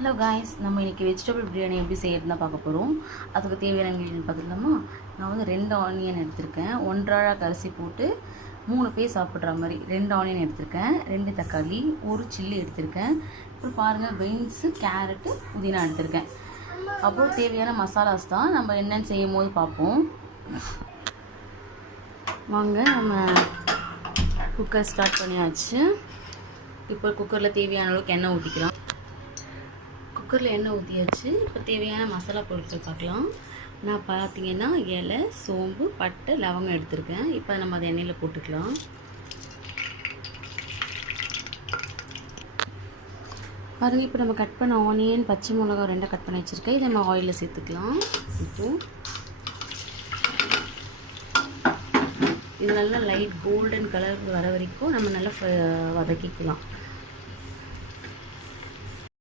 Hello guys, நம்ம இன்றைக்கி vegetable biryani எப்படி செய்யறதுன்னு பார்க்க போகிறோம். அதுக்கு தேவையான இன்க்ரீடியன்ட் பார்த்துக்கலாமா? நான் வந்து 2 ஆனியன் எடுத்திருக்கேன். 1 அரிசி போட்டு 3 பேர் சாப்பிட்ற மாதிரி 2 ஆனியன் எடுத்திருக்கேன். 2 தக்காளி, 1 சில்லி எடுத்திருக்கேன். அப்புறம் பாருங்கள், பீன்ஸு, கேரட்டு, புதினா எடுத்திருக்கேன். அப்புறம் தேவையான மசாலாஸ் தான் நம்ம என்னென்னு செய்யும் போது பார்ப்போம். வாங்க, நம்ம குக்கர் ஸ்டார்ட் பண்ணியாச்சு. இப்போ குக்கரில் தேவையான அளவுக்கு எண்ணெய் ஊற்றிக்கலாம். குக்கரில் எண்ணெய் ஊற்றியாச்சு. இப்போ தேவையான மசாலா பொருட்கள் பார்க்கலாம். நான் பார்த்தீங்கன்னா இலை, சோம்பு, பட்டை, லவங்கம் எடுத்திருக்கேன். இப்போ நம்ம அதை எண்ணெயில் போட்டுக்கலாம். பாருங்கள், இப்போ நம்ம கட் பண்ண ஆனியன், பச்சை மிளகா 2 கட் பண்ணி வச்சுருக்கேன். இதை நம்ம ஆயிலில் சேர்த்துக்கலாம். இது நல்லா லைட் கோல்டன் கலர் வர வரைக்கும் நம்ம நல்லா வதக்கிக்கலாம்.